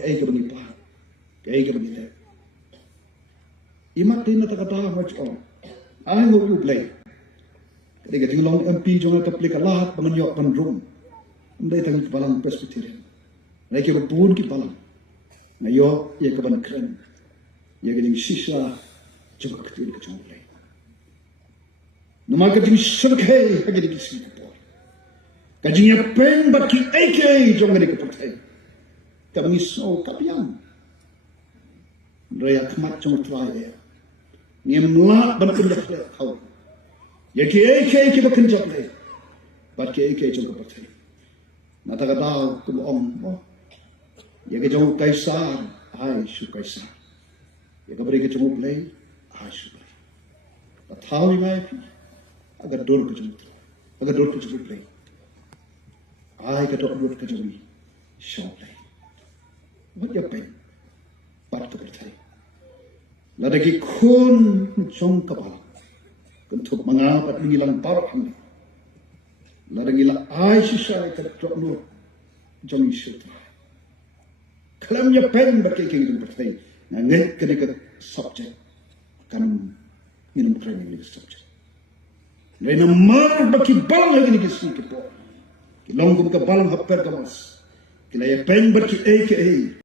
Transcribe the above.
Kaya ka bang ipa? Kaya ka bang ila? Imat din na takatawa mo siya. Ay mo play. Kaya ka tinglang MP jong taplik lahat panganyok panrong. Hindi tangi palang Presbyterian. Kaya ka pun ki palang. Ngayon, iya ka ban kren. Iya ka ding sisa jong aktiwin ka jong play. Naman ka ding sabkay hagi ding Singapore. Kajing ya pen bat ki AK jong ngani ka patay. Kami so kapiyang. Raya kemat jong try ya. Ngimla ban kun dak kau. Ya ki AK ki bakin japlay. Bat ki AK jong ka patay. Nata ka daw ku om. Ya ki jong kaisar, ai su kaisar. Ya ka beri ka jong play, ai su play. Pathawi mai agar dor ka jong try. Agar dor ka jong play. Ai ka dor ka jong show play. What your pen? But to bertay. Ladagi kun jong kapal. Kuntuk mengapat mengilang parok handi. Ladagi la ai sisai ka drop no jong isu. Kalam ya pen berkeking bertay. Nganget kenika subject kan minum training ni subject. Lain mar baki bal lagi ni kisi kepo. Kilong ko ka balang happer kamas. Kila ya pen berki AKA